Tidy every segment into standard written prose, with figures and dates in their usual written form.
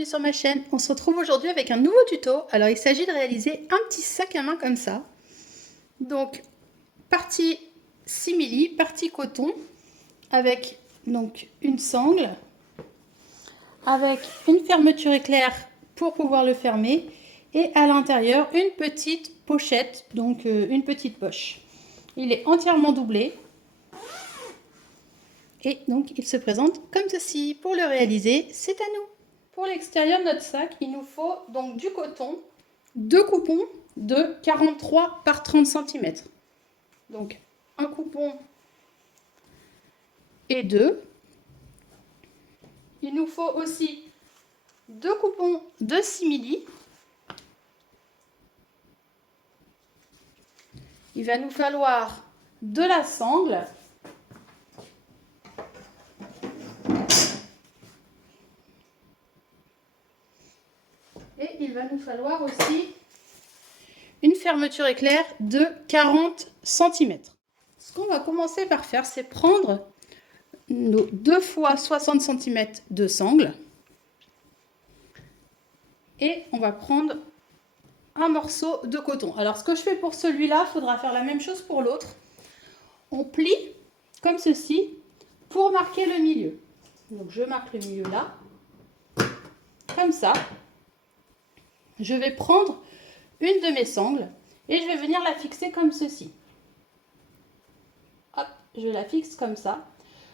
bienvenue sur ma chaîne. On se retrouve aujourd'hui avec un nouveau tuto. Alors il s'agit de réaliser un petit sac à main comme ça. Donc partie simili, partie coton, avec donc une sangle, avec une fermeture éclair pour pouvoir le fermer, et à l'intérieur une petite pochette, donc une petite poche. Il est entièrement doublé. Et donc il se présente comme ceci. Pour le réaliser, c'est à nous. Pour l'extérieur de notre sac, il nous faut donc du coton, 2 coupons de 43 par 30 cm. Donc un coupon et 2. Il nous faut aussi 2 coupons de simili. Il va nous falloir de la sangle. Et il va nous falloir aussi une fermeture éclair de 40 cm. Ce qu'on va commencer par faire, c'est prendre nos 2 fois 60 cm de sangle. Et on va prendre un morceau de coton. Alors ce que je fais pour celui-là, il faudra faire la même chose pour l'autre. On plie comme ceci pour marquer le milieu. Donc je marque le milieu là, comme ça. Je vais prendre une de mes sangles et je vais venir la fixer comme ceci. Hop, je la fixe comme ça.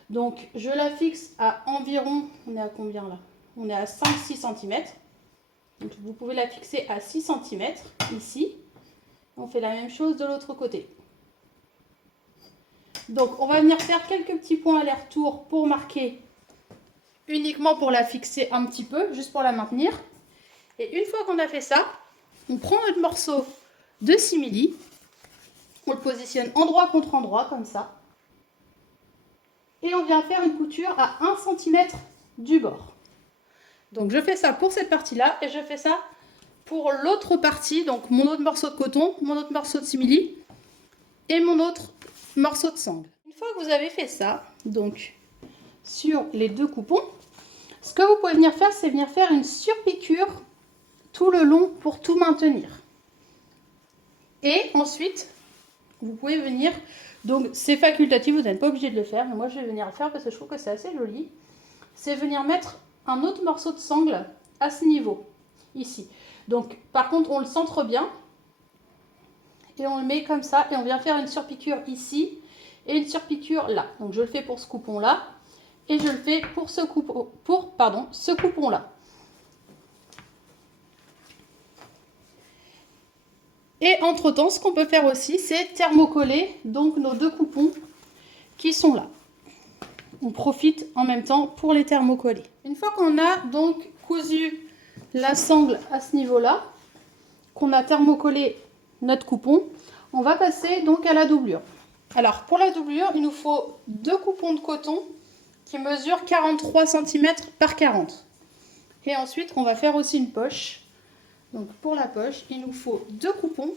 Donc je la fixe à environ, on est à combien là? On est à 5-6 cm. Donc vous pouvez la fixer à 6 cm ici. On fait la même chose de l'autre côté. Donc on va venir faire quelques petits points aller-retour pour marquer, uniquement pour la fixer un petit peu, juste pour la maintenir. Et une fois qu'on a fait ça, on prend notre morceau de simili, on le positionne endroit contre endroit comme ça. Et on vient faire une couture à 1 cm du bord. Donc je fais ça pour cette partie-là et je fais ça pour l'autre partie, donc mon autre morceau de coton, mon autre morceau de simili et mon autre morceau de sangle. Une fois que vous avez fait ça, donc sur les 2 coupons, ce que vous pouvez venir faire, c'est venir faire une surpiqûre tout le long pour tout maintenir. Et ensuite, vous pouvez venir, donc c'est facultatif, vous n'êtes pas obligé de le faire, mais moi je vais venir le faire parce que je trouve que c'est assez joli. C'est venir mettre un autre morceau de sangle à ce niveau, ici. Donc par contre on le centre bien et on le met comme ça et on vient faire une surpiqûre ici et une surpiqûre là. Donc je le fais pour ce coupon là et je le fais pour ce coupon là. Et entre temps, ce qu'on peut faire aussi, c'est thermocoller donc nos 2 coupons qui sont là. On profite en même temps pour les thermocoller. Une fois qu'on a donc cousu la sangle à ce niveau-là, qu'on a thermocollé notre coupon, on va passer donc à la doublure. Alors pour la doublure, il nous faut 2 coupons de coton qui mesurent 43 cm par 40. Et ensuite, on va faire aussi une poche. Donc pour la poche, il nous faut 2 coupons,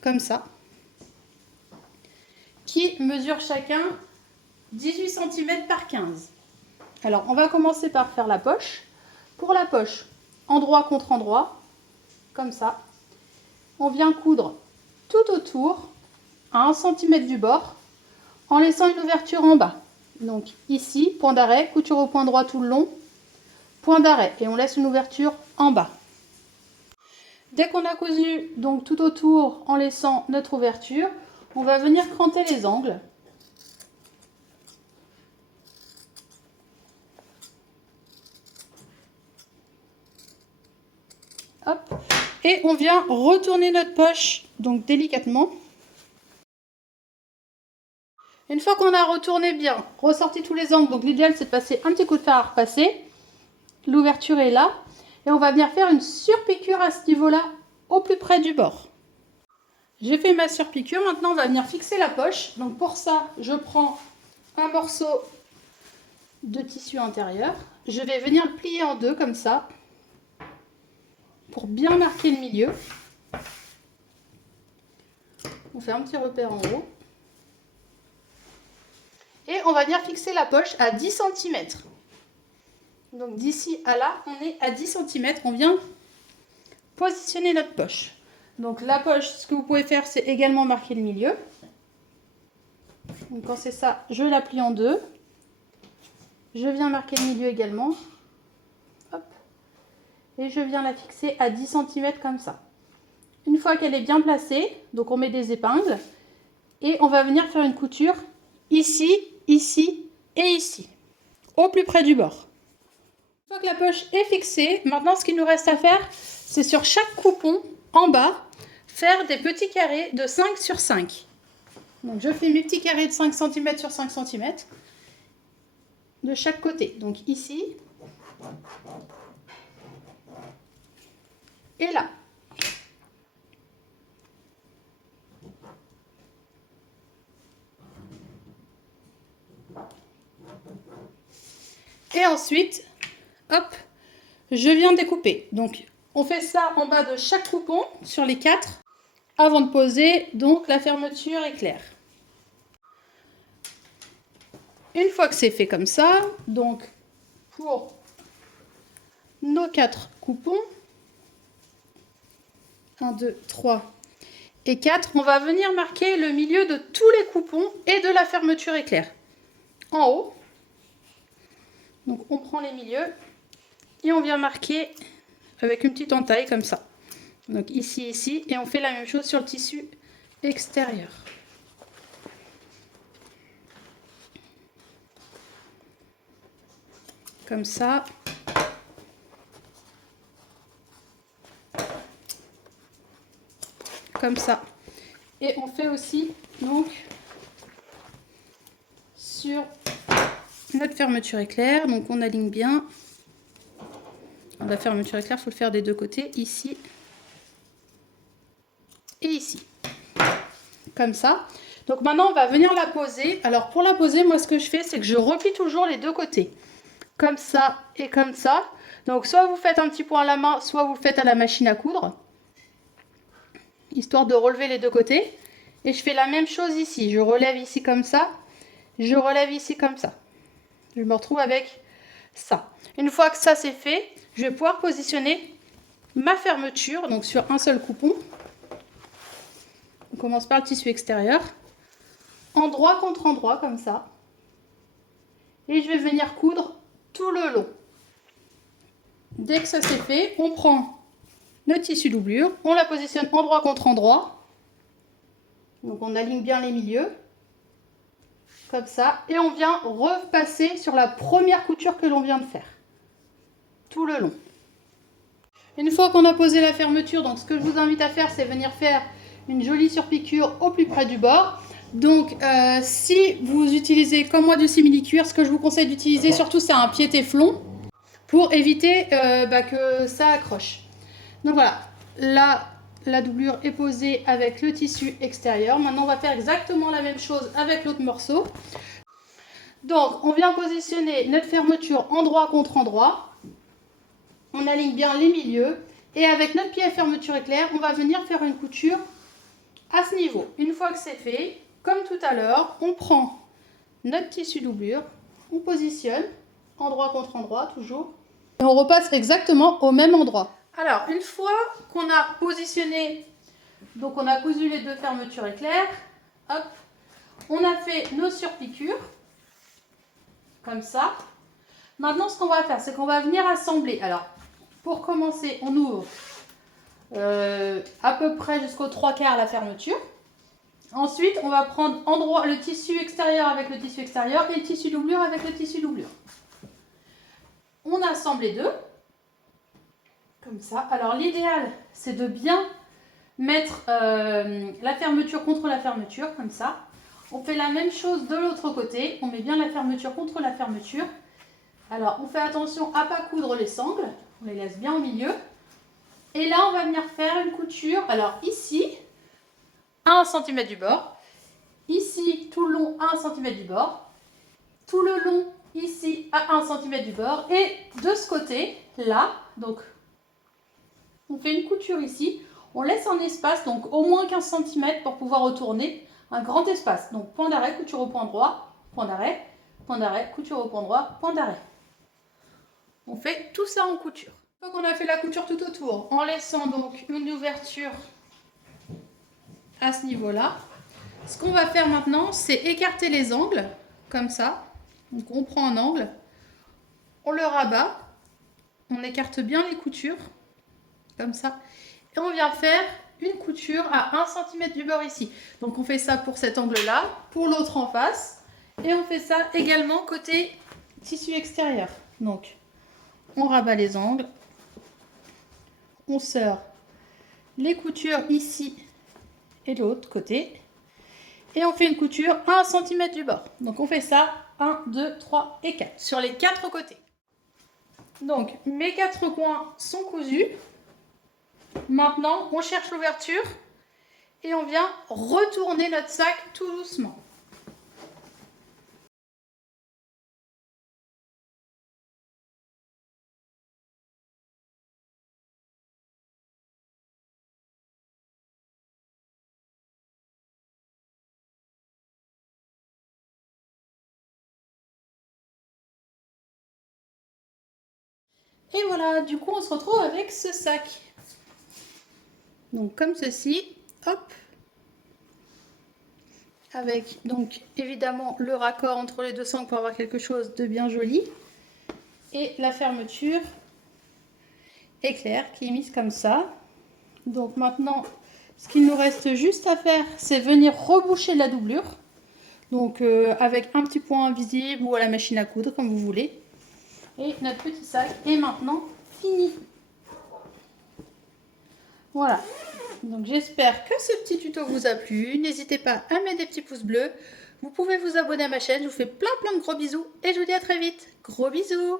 comme ça, qui mesurent chacun 18 cm par 15. Alors on va commencer par faire la poche. Pour la poche, endroit contre endroit, comme ça, on vient coudre tout autour, à 1 cm du bord, en laissant une ouverture en bas. Donc ici, point d'arrêt, couture au point droit tout le long, point d'arrêt, et on laisse une ouverture en bas. Dès qu'on a cousu donc tout autour en laissant notre ouverture, on va venir cranter les angles. Hop. Et on vient retourner notre poche donc délicatement. Une fois qu'on a retourné bien, ressorti tous les angles, donc l'idéal c'est de passer un petit coup de fer à repasser. L'ouverture est là. Et on va venir faire une surpiqûre à ce niveau-là, au plus près du bord. J'ai fait ma surpiqûre, maintenant on va venir fixer la poche. Donc pour ça, je prends un morceau de tissu intérieur. Je vais venir le plier en 2 comme ça, pour bien marquer le milieu. On fait un petit repère en haut. Et on va venir fixer la poche à 10 cm. Donc d'ici à là, on est à 10 cm. On vient positionner notre poche. Donc la poche, ce que vous pouvez faire, c'est également marquer le milieu. Donc quand c'est ça, je la plie en deux. Je viens marquer le milieu également. Hop. Et je viens la fixer à 10 cm comme ça. Une fois qu'elle est bien placée, donc on met des épingles. Et on va venir faire une couture ici, ici et ici. Au plus près du bord. Une fois que la poche est fixée, maintenant ce qu'il nous reste à faire, c'est sur chaque coupon en bas, faire des petits carrés de 5 sur 5. Donc je fais mes petits carrés de 5 cm sur 5 cm de chaque côté. Donc ici et là. Et ensuite, hop, je viens découper. Donc on fait ça en bas de chaque coupon sur les 4 avant de poser donc la fermeture éclair. Une fois que c'est fait comme ça, donc pour nos 4 coupons, 1, 2, 3 et 4, on va venir marquer le milieu de tous les coupons et de la fermeture éclair. En haut, donc on prend les milieux et on vient marquer avec une petite entaille comme ça. Donc ici, ici, et on fait la même chose sur le tissu extérieur. Comme ça. Comme ça. Et on fait aussi donc sur notre fermeture éclair. Donc on aligne bien. La fermeture éclair, il faut le faire des deux côtés, ici et ici. Comme ça. Donc maintenant on va venir la poser. Alors pour la poser, moi ce que je fais, c'est que je replie toujours les deux côtés. Comme ça et comme ça. Donc soit vous faites un petit point à la main, soit vous le faites à la machine à coudre. Histoire de relever les deux côtés. Et je fais la même chose ici. Je relève ici comme ça. Je relève ici comme ça. Je me retrouve avec ça. Une fois que ça c'est fait, je vais pouvoir positionner ma fermeture. Donc sur un seul coupon. On commence par le tissu extérieur. Endroit contre endroit comme ça. Et je vais venir coudre tout le long. Dès que ça c'est fait, on prend notre tissu doublure, on la positionne endroit contre endroit. Donc on aligne bien les milieux. Comme ça. Et on vient repasser sur la première couture que l'on vient de faire. Tout le long. Une fois qu'on a posé la fermeture, donc ce que je vous invite à faire, c'est venir faire une jolie surpiqûre au plus près du bord. Donc si vous utilisez comme moi du simili-cuir, ce que je vous conseille d'utiliser surtout c'est un pied téflon pour éviter que ça accroche. Donc voilà, là la doublure est posée avec le tissu extérieur. Maintenant on va faire exactement la même chose avec l'autre morceau. Donc on vient positionner notre fermeture endroit contre endroit. On aligne bien les milieux. Et avec notre pied à fermeture éclair, on va venir faire une couture à ce niveau. Une fois que c'est fait, comme tout à l'heure, on prend notre tissu doublure, on positionne endroit contre endroit toujours. Et on repasse exactement au même endroit. Alors, une fois qu'on a positionné, donc on a cousu les deux fermetures éclair, hop, on a fait nos surpiqûres, comme ça. Maintenant, ce qu'on va faire, c'est qu'on va venir assembler. Alors, pour commencer, on ouvre à peu près jusqu'aux 3/4 la fermeture. Ensuite, on va prendre le tissu extérieur avec le tissu extérieur et le tissu doublure avec le tissu doublure. On assemble les deux. Comme ça. Alors l'idéal, c'est de bien mettre la fermeture contre la fermeture, comme ça. On fait la même chose de l'autre côté. On met bien la fermeture contre la fermeture. Alors, on fait attention à ne pas coudre les sangles. On les laisse bien au milieu. Et là, on va venir faire une couture. Alors ici, à 1 cm du bord. Ici, tout le long, à 1 cm du bord. Tout le long, ici, à 1 cm du bord. Et de ce côté, là, donc... on fait une couture ici, on laisse un espace, donc au moins 15 cm pour pouvoir retourner, un grand espace. Donc point d'arrêt, couture au point droit, point d'arrêt, couture au point droit, point d'arrêt. On fait tout ça en couture. Une fois qu'on a fait la couture tout autour, en laissant donc une ouverture à ce niveau-là, ce qu'on va faire maintenant, c'est écarter les angles, comme ça. Donc on prend un angle, on le rabat, on écarte bien les coutures, comme ça, et on vient faire une couture à 1 cm du bord ici. Donc on fait ça pour cet angle-là, pour l'autre en face, et on fait ça également côté tissu extérieur. Donc on rabat les angles, on serre les coutures ici et l'autre côté, et on fait une couture à 1 cm du bord. Donc on fait ça 1, 2, 3 et 4 sur les 4 côtés. Donc mes 4 coins sont cousus. Maintenant on cherche l'ouverture et on vient retourner notre sac tout doucement. Et voilà, du coup on se retrouve avec ce sac. Donc comme ceci, hop, avec donc évidemment le raccord entre les deux sangles pour avoir quelque chose de bien joli, et la fermeture éclair qui est mise comme ça. Donc maintenant, ce qu'il nous reste juste à faire, c'est venir reboucher la doublure, donc avec un petit point invisible ou à la machine à coudre comme vous voulez. Et notre petit sac est maintenant fini. Voilà, donc j'espère que ce petit tuto vous a plu. N'hésitez pas à mettre des petits pouces bleus. Vous pouvez vous abonner à ma chaîne. Je vous fais plein de gros bisous et je vous dis à très vite. Gros bisous!